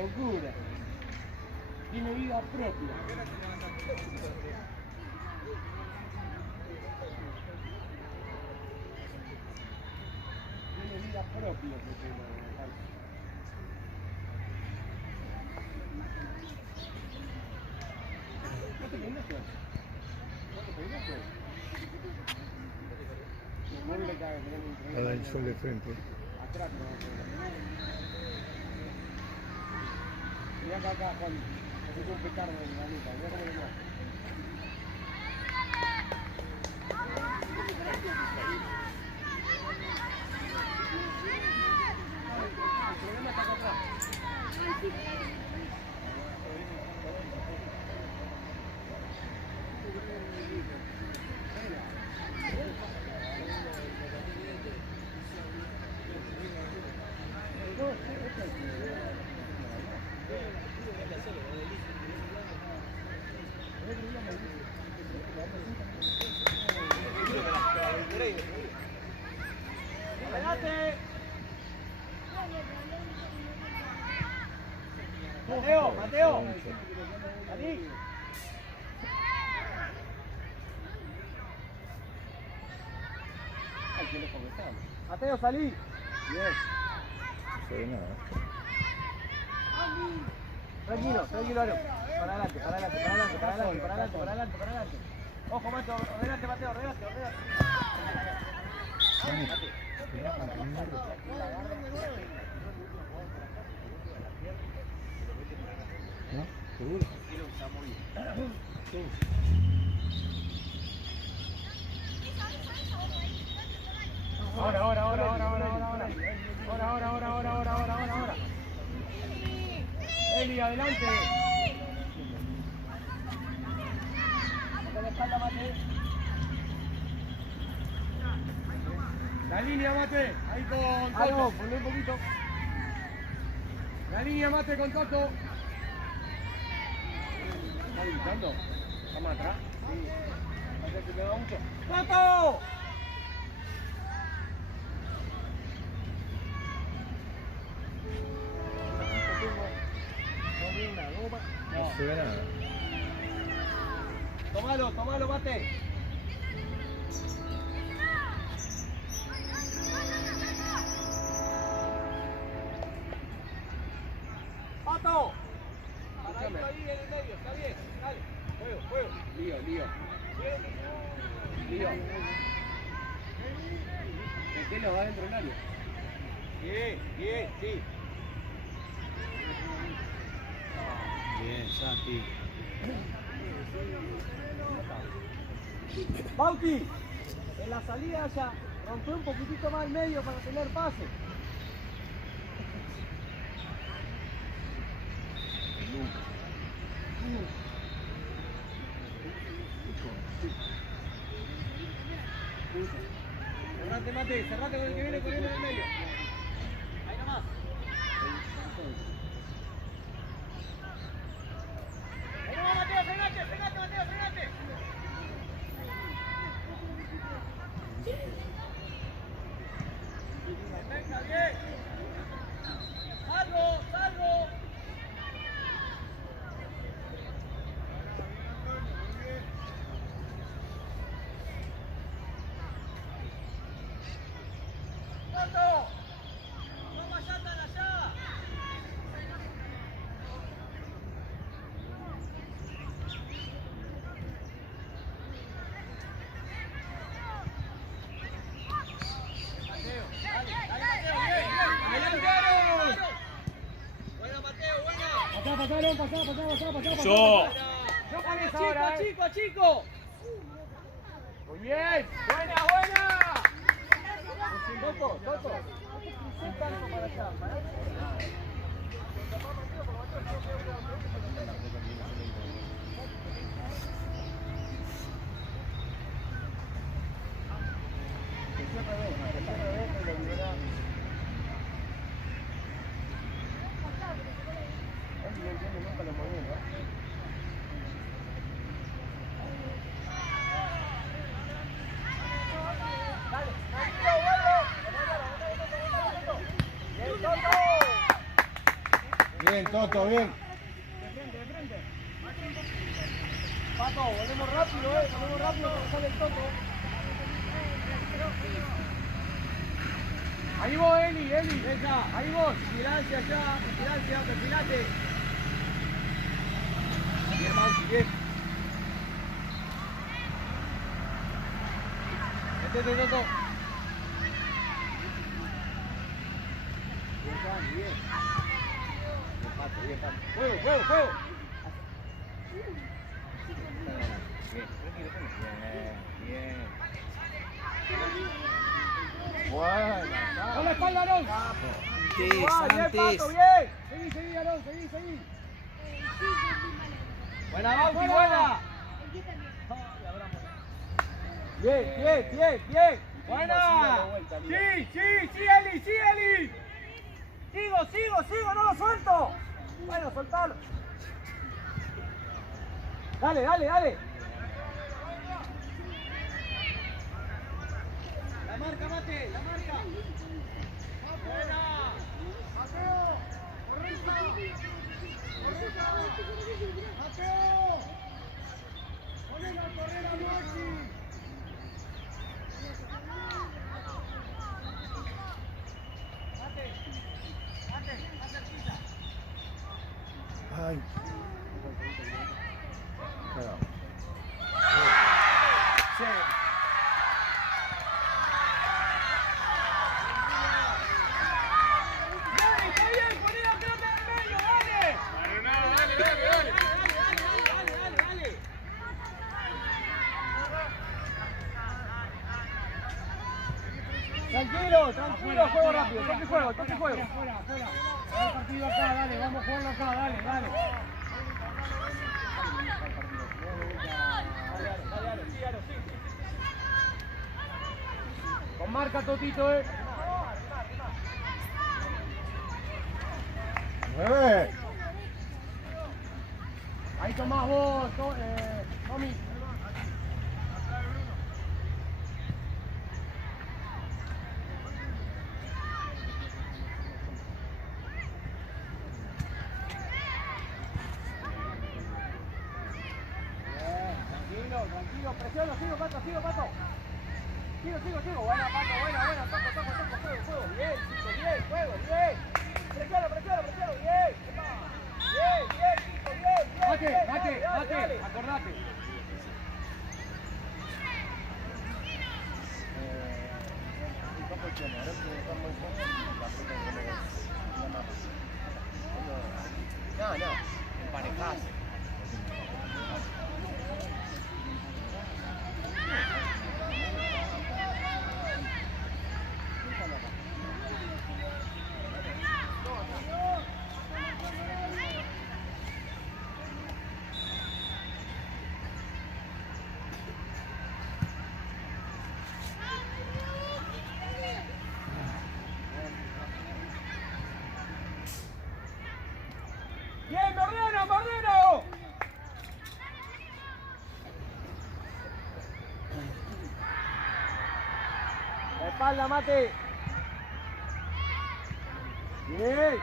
locura. Tiene vida propia. Tiene vida propia. ¿No te peinaste? ¿No te peinaste? A dar el sol de frente. Atrás, no. Mirá acá, Juan. Es un petardo en la nuca. Mirá cómo le va. El problema está acá atrás. Mateo, Mateo, salí. Ay, qué lejos que estamos. Mateo, salí. Bien. No se ve nada. Tranquilo, tranquilo, Aro. Para adelante, para adelante, para adelante, para adelante, para adelante, para adelante, para adelante. Ojo, Mateo, ordenate, Mateo, ordenate, ordenate. ¿No? ¿Seguro? Ahora. Eli, adelante. Con la espalda, Mate. La línea, Mate. Ahí con Toto. Ponle un poquito. La línea, Mate, con Toto. ¿Está gritando? ¿Está más atrás? Sí. Mate, se pega mucho. ¡Toto! No se ve nada. Tomalo, Mate. ¡Pato! Paradito ahí en el medio, está bien. Dale, juego. Lío. Metelo, va dentro del área. Bien, sí. Bien, Santi. Bauti, en la salida ya rompió un poquitito más el medio para tener pase. Cerrate, Mate, cerrate con el que viene corriendo en el medio. Ahí nomás. Ahí nomás, Mateo, frenate, Mateo, frenate. Venga, bien. Salgo. ¡Corto! ¡Vamos allá, allá! Mateo, dale, Mateo, bien. ¡Adelante, Aaron! Buena, Mateo, buena. Pasá. No con esa ahora, chico. Muy bien. Buena. Toto. Un tanto para allá. Bien, Toto, bien. De frente, de frente. Pato, volvemos rápido, volvemos rápido porque sale el Toto. Ahí vos, Eli, esa, ahí vos, vigilancia allá, vigilancia, perfilate. Bien, Mausi, bien. Metete, Toto. Bien, Cani, bien. Bien, Pato, bien, Pato. Juego, juego, juego. Bien, bien, bien. Bueno, con la espalda, Arón. Bien, Pato, bien. Seguí, Arón, seguí. Buena, Bauti, buena. Bien. Buena. Sí, Eli. Sigo, no lo suelto. Bueno, soltalo. Dale. La marca, Mate, la marca. Buena. Mateo. Mateo. Ponelo a correr a Maxi. Ay. Cagado. Sí. Está bien, poné la pelota en el medio, dale. Dale. Tranquilo, juego rápido, toque juego. Fuera. El partido acá, dale, vamos a jugarlo acá, dale. Sí. Con marca, Totito, ¡Nueve! Ahí tomás vos, Tommy. Tranquilo, presiona, sigo, Pato. Sigo. Buena, Pato, buena, toco, juego. Bien, Chico, bien, juego, bien. Presiona, bien. Bien, Chico, bien. Mate, acordate. No, emparejase. Bien, me ordeno. La espalda, Mate. Bien.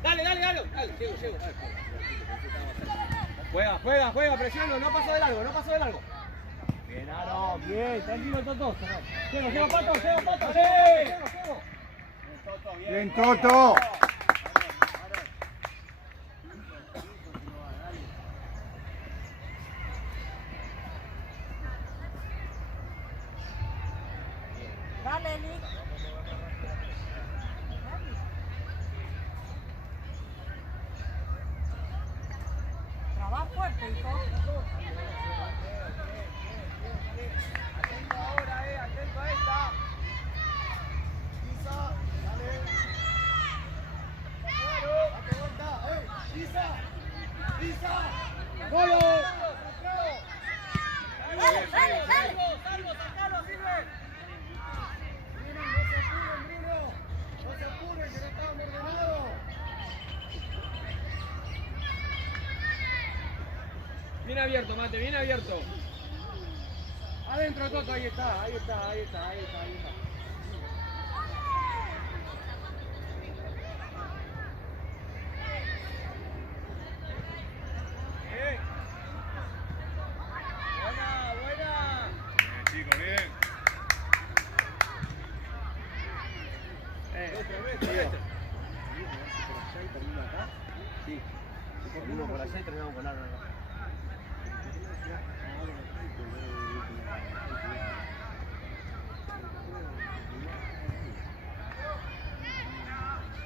Dale, llego. Juega, presiona, no pasó de largo. Bien, Aro, bien, tranquilo, Toto. Llego, Pato, llego. Bien, Toto. Dale, Eli. Mate, hijo. Atento ahora, atento a esta. Pisa, dale. Claro. Date vuelta, pisa. Pisa. ¡Golo! Dale, dale, dale. Salvo, sacalo, sirve. Bruno, no se apuren, Bruno. No se apuren, que no estaban ordenados. Bien abierto, Mate, bien abierto. Adentro, Toto, ahí está, ahí está, ahí está, ahí está, ahí está. Buena, buena. Bien, chicos, bien. Sí. Uno por allá y terminamos con algo acá.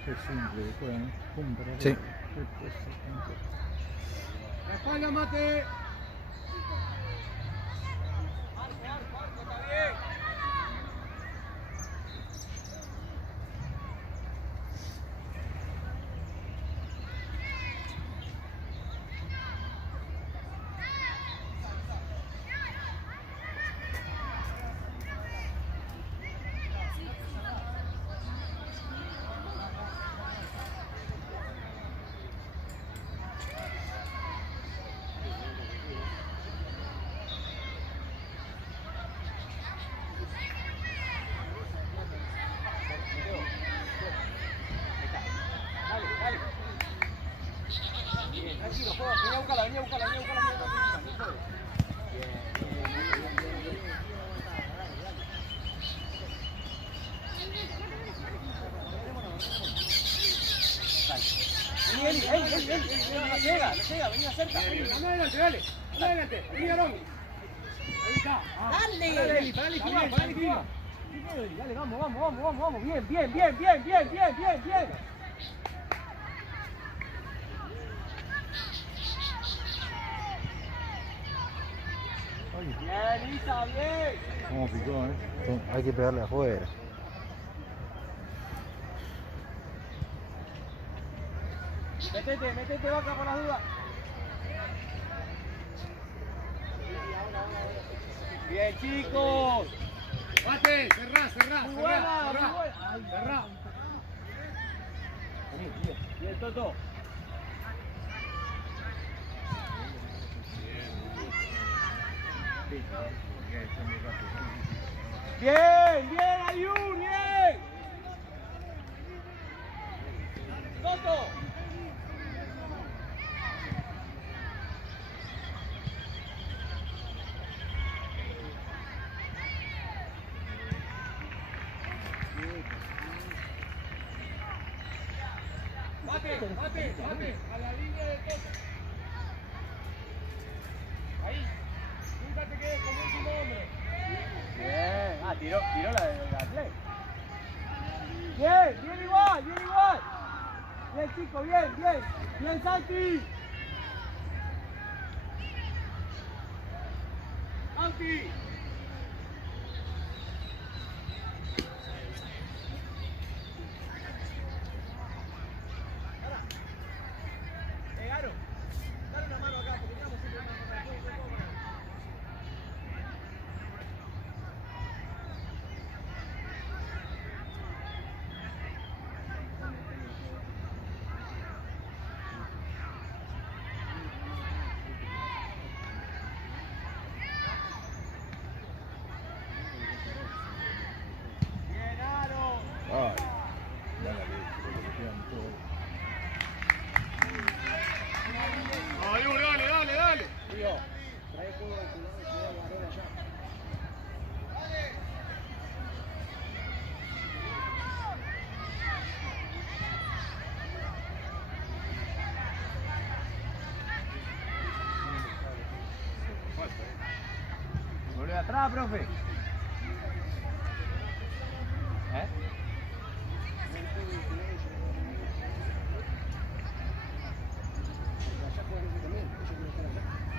Qué simple que juegan, ¿eh? Pum, para Sí. arriba. La espalda, Mate. Está bien. Dale, dale. Bien, tranquilo, juega. Vení a buscarla, vení a buscarla, vení a buscarla. Vení, Eli, no llega, vení cerca. Anda adelante, dale. Anda adelante. Ahí, Aarón. Ahí está. Ah. Dale. Dale, Eli, parale y jugá, parale y jugá. Dale, vamos. Bien. Bien. Bien, Isa, bien. Cómo picó, ¿eh? Sí, hay que pegarle afuera. Metete, Vaca, por las dudas. Bien, chicos. Mate, cerrá. Muy buena. Ay, Cerrá. Bien, Toto. Bien, Ayun, bien. Toto. Mate, a la línea de Toto. Ahí. Nunca te quedes con último hombre. Bien. Tiró la de play. Bien igual. Bien, chico, bien. Bien, Santi. Aro, dale una mano acá, porque estamos siempre más contra el juego. Bien, Aro. Ay, mala leche, lo que quedan todos. Dale. Tío, trae juego de cuidado y cuidado a Varela allá. Volvé atrás, profe. Allá juegan ellos también, ellos quieren estar allá.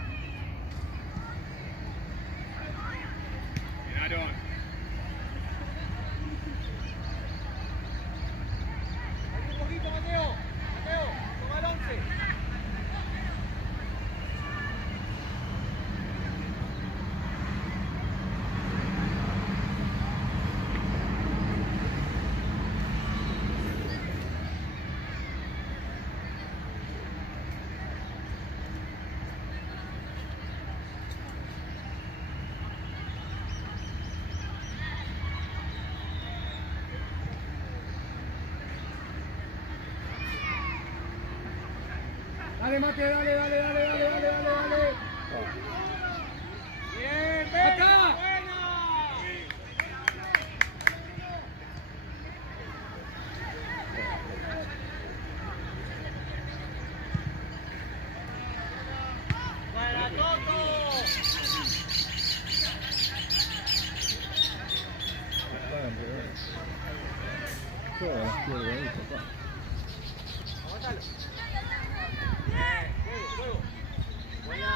Dale, Mate, dale. Bien, ¡Acá! buena. Buena, Toto. Aguantalo. Bien, juego. Buena.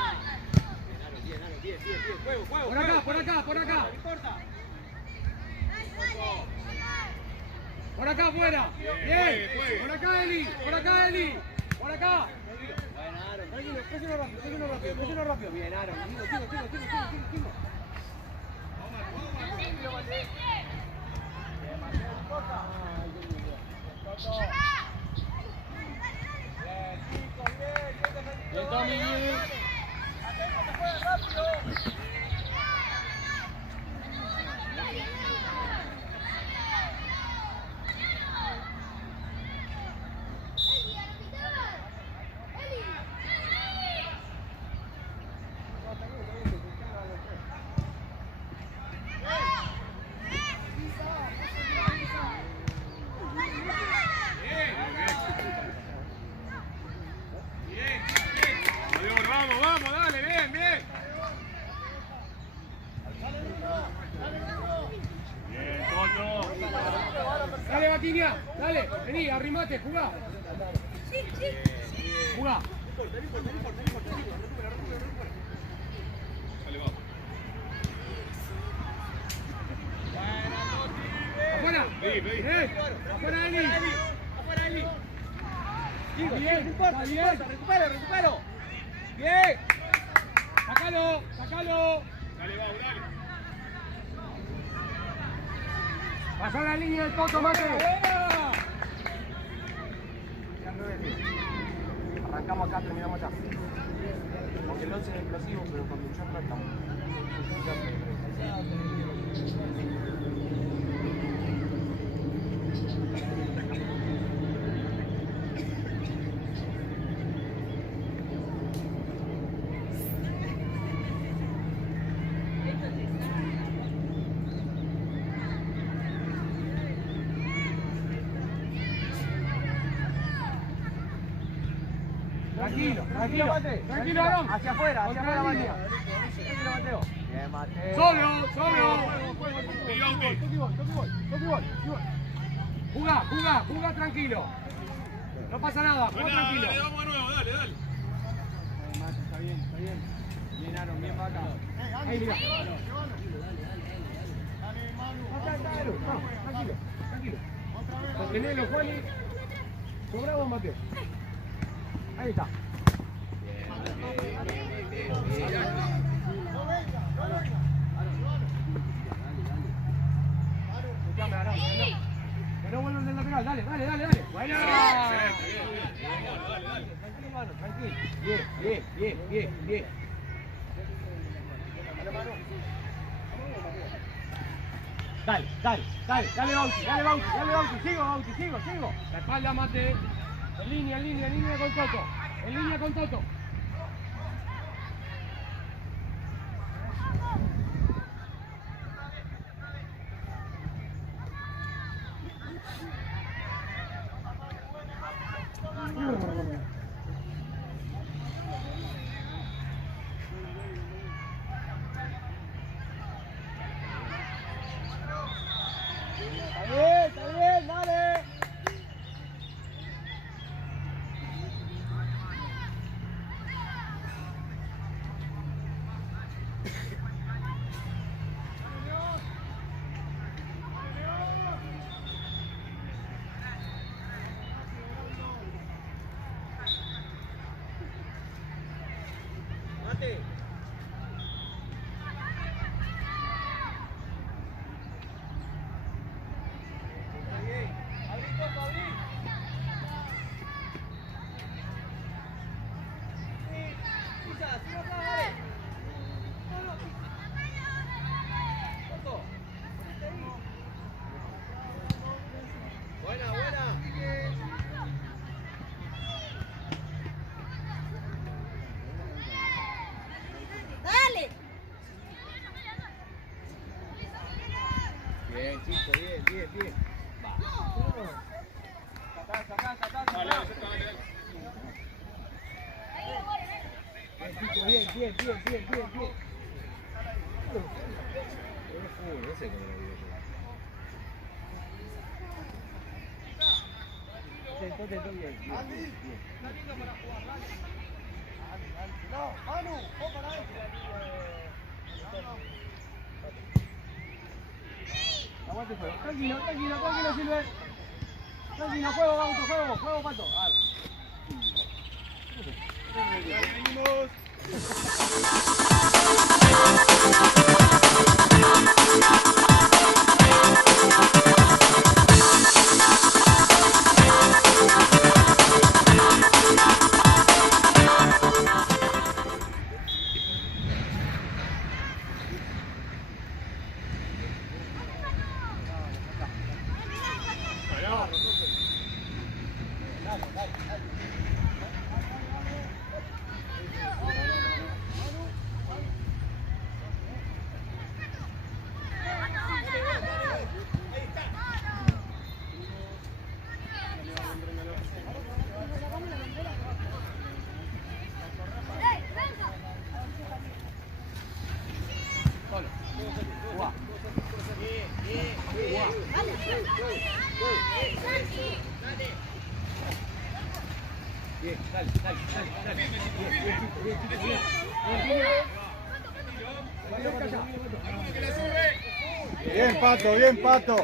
Bien, Aro, bien. Juego. Por acá. No importa. Por acá afuera. Bien. Por acá, Eli. Por acá. Buena, Aro. Tranquilo, presiona rápido. Bien, Aaron. Sigo. Bien, Tommy. Vamos, dale, bien. Bien, Toto. Dale, Vaquinia. Dale, vení, arrimate, jugá. Jugá. Afuera. Afuera, Eli. Bien, Recupero. Bien. Sácalo. Dale, dale. Pasá la línea del Toto, Mate. Arrancamos acá, terminamos allá. Porque el 11 es explosivo, pero con luchar no estamos. Tranquilo, Aarón. Hacia afuera, Contra Mateo. la línea. Tranquilo, Mateo. Bien, Mateo. Solo. Jugá tranquilo. No pasa nada, jugá tranquilo. Vamos de nuevo, dale. Está bien. Bien, Aaron, bien para acá. Ahí, mira. Tranquilo. Sostenelo, Juani. Sobramos, Mateo. Ahí está. Que no vuelvan del lateral, dale. Buena. Tranquilo, mano, tranquilo. Bien. Dale, Bauti, sigo. La espalda, Mate. En línea con Toto. Está bien, dale. Mate. pie. Bien, bien. Intento bien. No, Manu, vos para adentro. Aguante el juego. Tranquilo, Silver. Tranquilo, juego, Pato. Venimos. Bien, dale. Bien, Pato.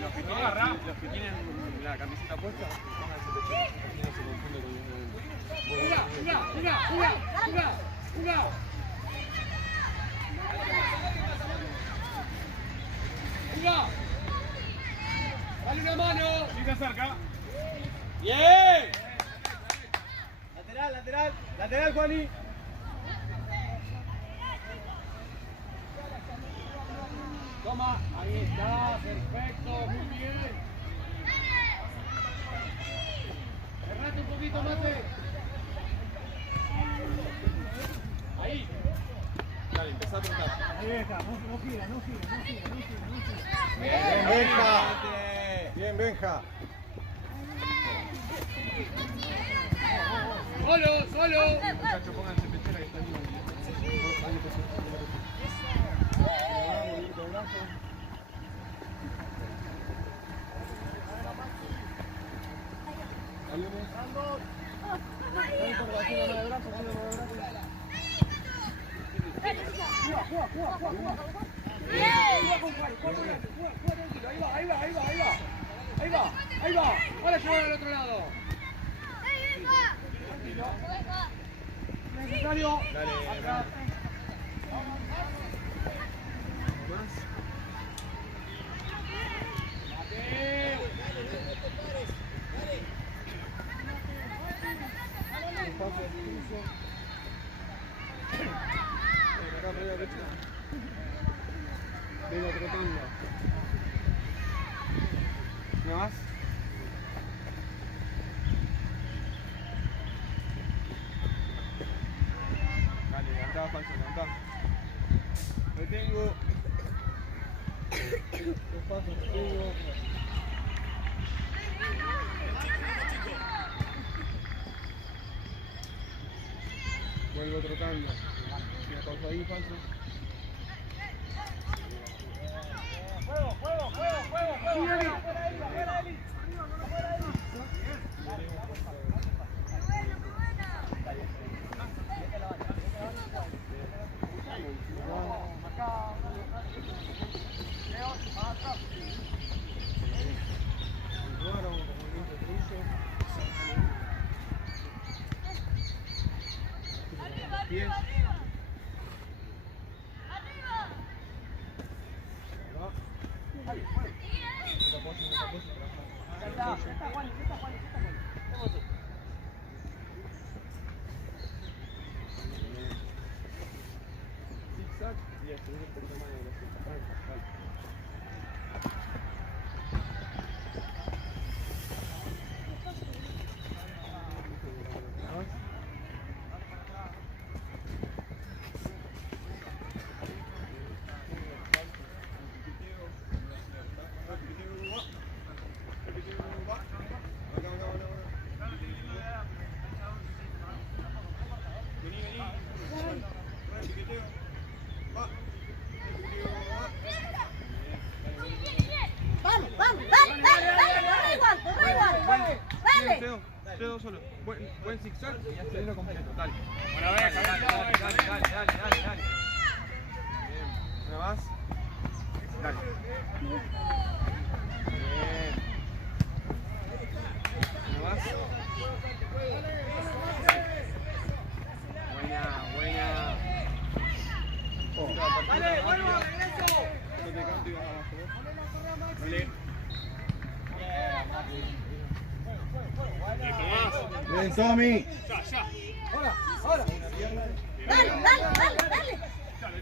Los que tienen la camiseta puesta, ¡Juga! ¡Dale una mano! ¿Quién se acerca? ¡Bien! Lateral, Juani. Toma, ahí está, perfecto, muy bien. Cerrate un poquito, Mate. Ahí. Dale, empezá a trotar. Ahí deja, no gira. Bien, Bien, Benja. Solo. Muchachos, pónganse pechera que está lindo. Ahí va. Ahora lleva al otro lado. Necesario. Atrás. Vengo trotando. ¿No más? Dale, levantá, Pancho, levantá. Retengo. Retengo. Vuelvo trotando. Una pausa ahí, Pancho. Pies. Zigzag y a subir un poquito más de velocidad. Dale. solo. Buen zigzag y acelero completo. Dale. Bueno, dale. Dale. Bien. Una más. Dale. Bien. Una más. Buena. Dale, vuelvo, regreso. No te canto y vas abajo. Dale. Bien, Tommy. Ya. Ahora. Dale. Chale.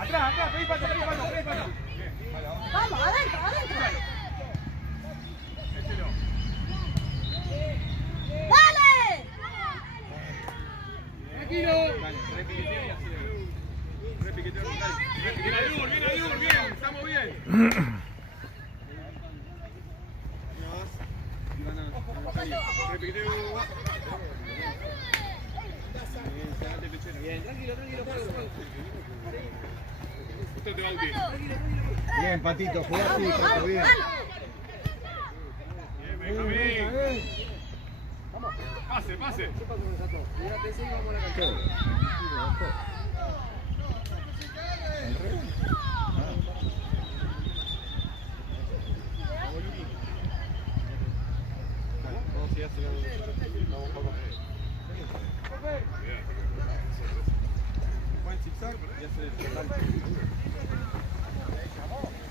Atrás, pedí pato. Vamos, adentro. Échelo. Dale. Tranquilo. Dale, repiqueteo y acelero. Repiqueteo, dale. Bien, Ayur, bien. Estamos bien. Una más. Y van a salir. Repiqueteo. Bien, sacate pechero. Bien, tranquilo, juego. Usted te va a útil. Bien, Patito, jugá así, Pato, bien. Bien, Benjamín. Pase. Vamos a ir acelerando. Vamos un poco. Bien. Buen zigzag y acelero. Dale. Estamos bien.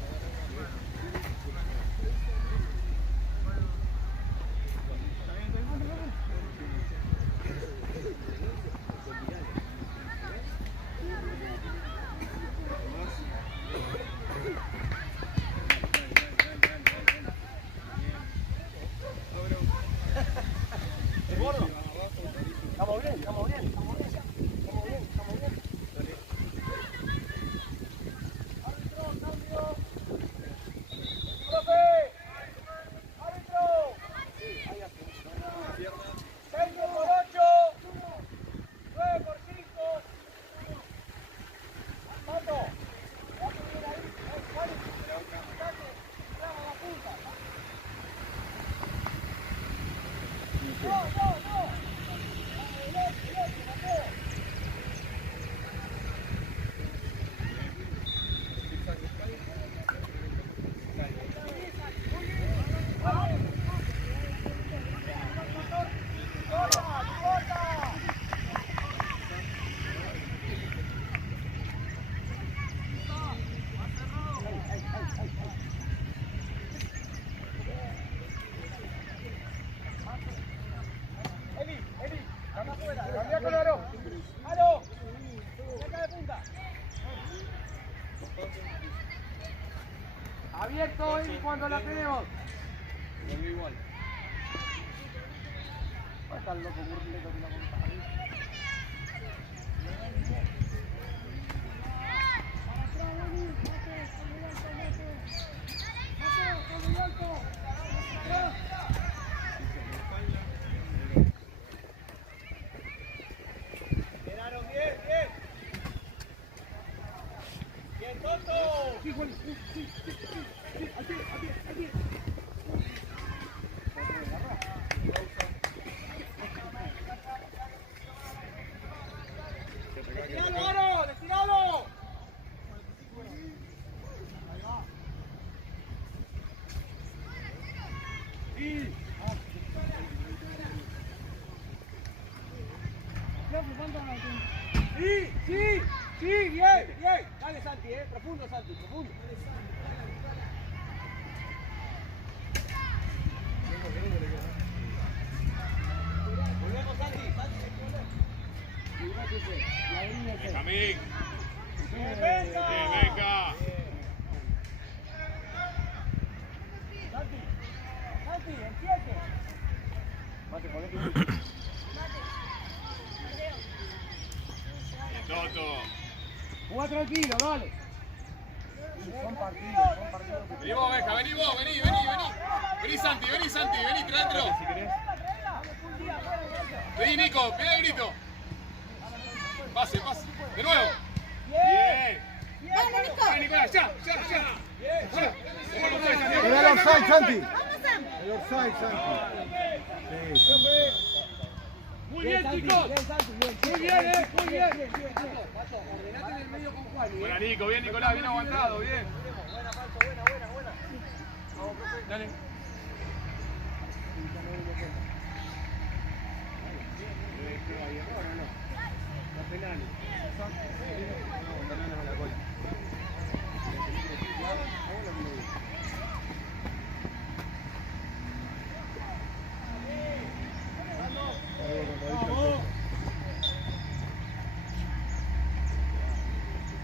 Abierto y cuando la tenemos. Volvió igual. Está el loco burleto que la montaña. Sí, bien. Dale, Santi, profundo, Santi, profundo. Volvemos, Santi. Benjamín. Venga. Venga. Santi, empiece. Toto. Juega tranquilo, dale. Son partidos. Vení vos, Benja, vení. Vení, Santi, vení, tráetelo. Si querés. Vení, Nico, pega el grito. Pase. De nuevo. Bien. Dale, Nico. Vení, Nicolás, ya. Bien. Ya. Era el offside, Santi. Vamos, Sam. El offside, Santi. Sí. Muy bien, chicos. Muy bien, muy bien. Pato, ordenate en el medio con Juan. Buena, Nico, bien, Nicolás, bien aguantado, bien. Buena, Falso, buena. Vamos, profe. Dale.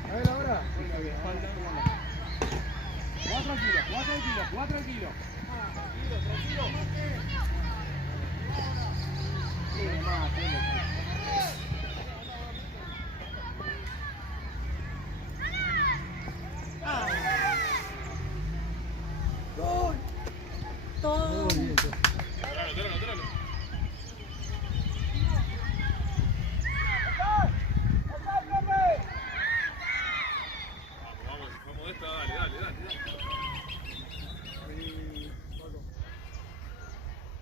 A ver ahora. Juega tranquilo. Todo. Tíralo. Vamos de esta, dale.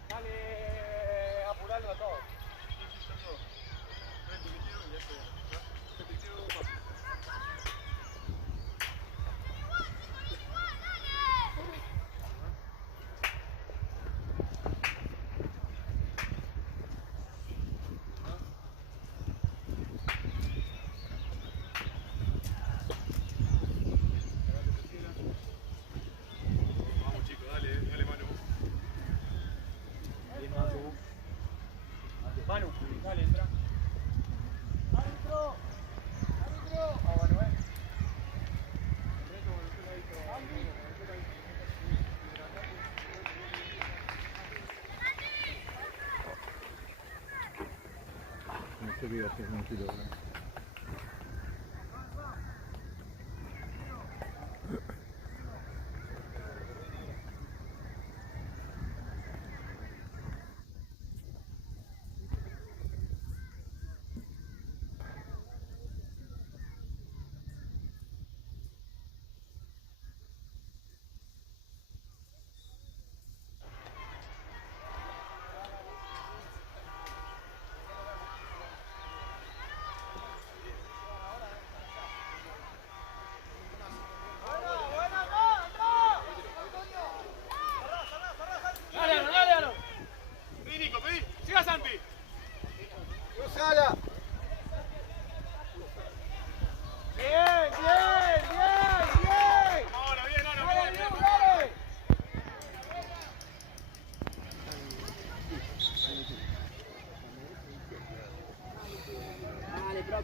Dale, apurarlo a todos. Vamos, chicos, dale, Manu. Manu, dale, entra. ¡Árbitro! Ah, bueno, No sé qué iba a hacer, no quiero. Dale. Pedí, Nico, pedí. Siga, Santi. Cruzala. Bien. Ahora, bien, Nano, Dale, bien. dale.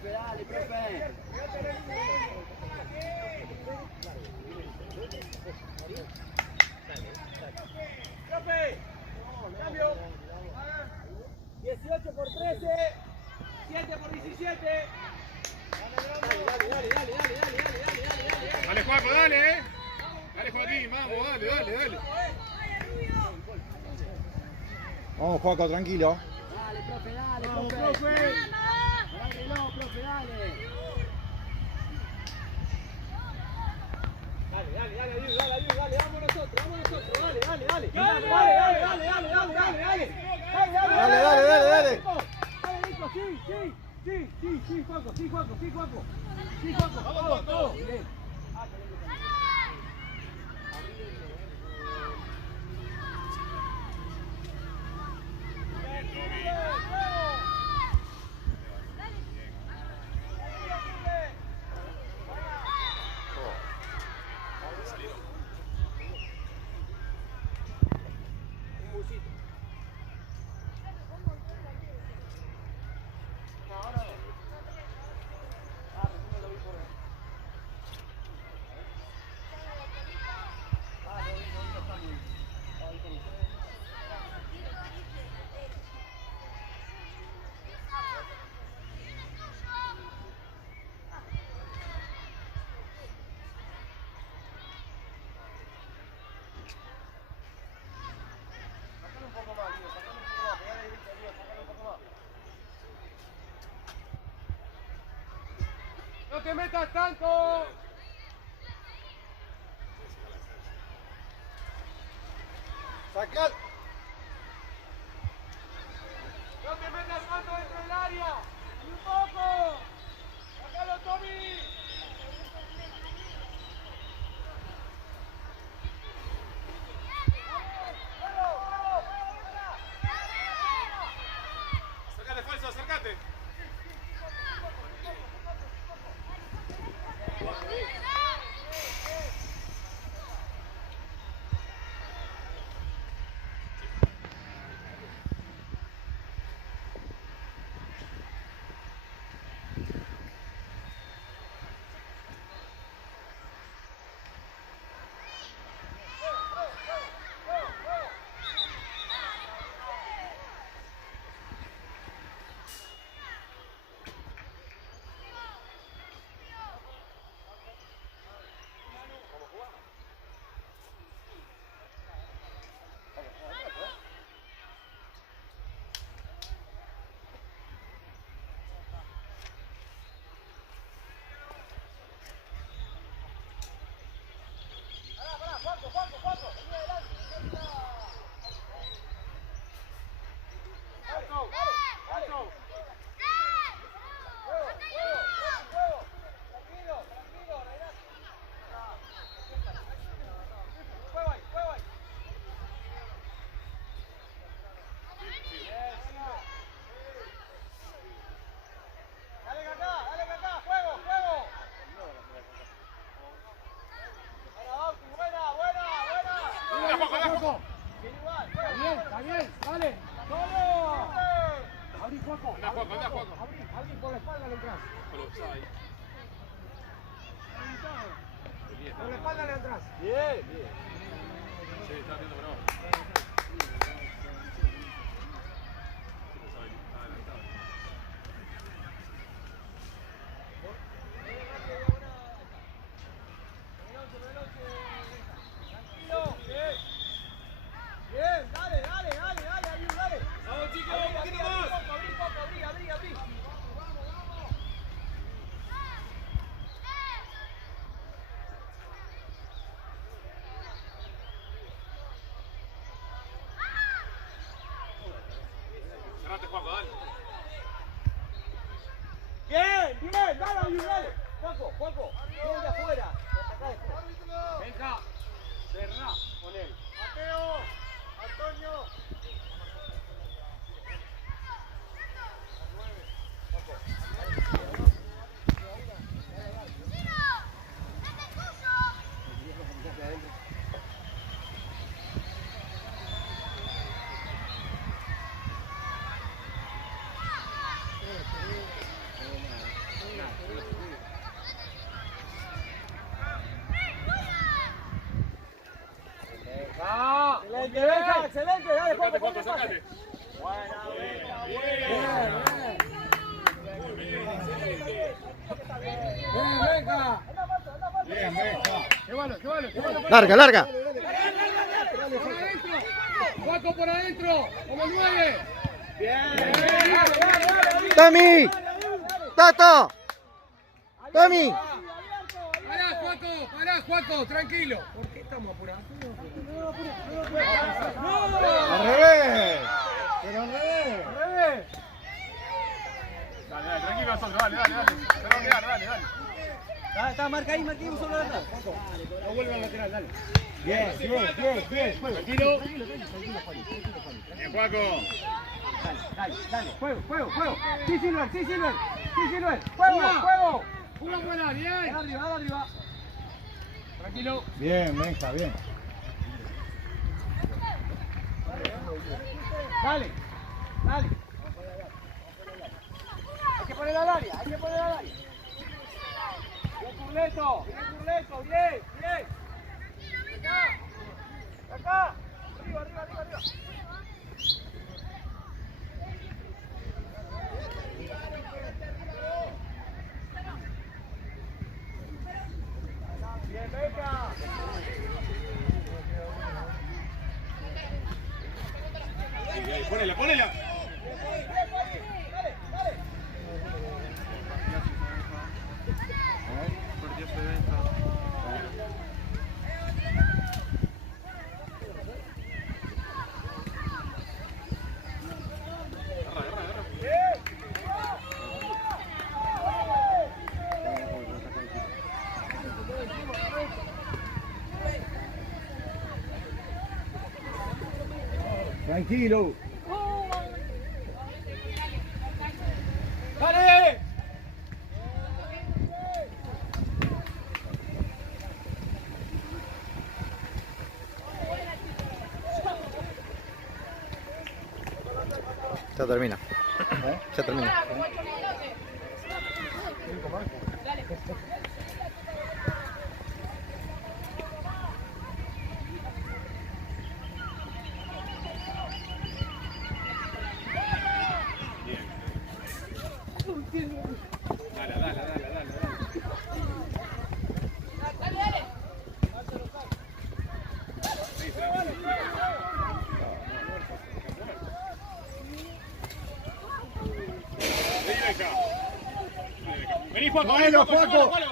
Dale, profe. Profe, cambio. 18 por 13, 7 por 17. Dale. Dale, Juaco, dale, Dale, Joaquín, vamos, dale. Vamos, Juaco, tranquilo. Dale, profe, dale, Vamos, profe. profe. Dale, profe, dale. Dale, vamos nosotros, dale. Dale. Dale, Nico, sí, Juaco, todo. Bien. ¡No te metas tanto! Sacar. Cámbiame las manos dentro del área. Y un poco. Sácalo, Tommy. Acércate, Falso, acércate. Está bien, dale. ¡Solo! Abrí, Juaco. Anda, Juaco, anda, Juaco. Abrí, por la espalda le entras. Por la espalda le entras. Bien, bien. Sí, está viendo por abajo. Bien, dale, ayúdale, dale. Vamos, chicos, un poquito más. Abrí. Cerrate, Juaco, dale. Bien, dale, ayúdale. Juaco, bien de afuera. Acá después. Venga, cerrá con él. Mateo, Antonio. Excelente, dale, Acércate, Juaco, Juaco, acércate. venga. Bien, venga. Qué Larga, larga. Por adentro. Juaco por adentro. Como el 9. Tommy. Tato. Tommy. Pará, Juaco, tranquilo. ¿Por qué estamos apurados? Al revés. Pero al revés. Dale, tranquilo nosotros, dale. Se va a quedar, dale. Está, marca ahí, un solo de atrás. No vuelve al lateral, dale. Bien. Tranquilo. Bien, Juaco. Dale. Juego. Sí, Silver. Juego. Una buena, bien. Dale arriba. Tranquilo. Bien, venga, bien. Dale. Hay que poner al área. Bien, Curleto, bien. Acá. Arriba. Bien, venga. Ponela. Agarra. Tranquilo. ¡Dale! Ya termina. Ya termina. Vení, Juaco, Bueno, Juaco.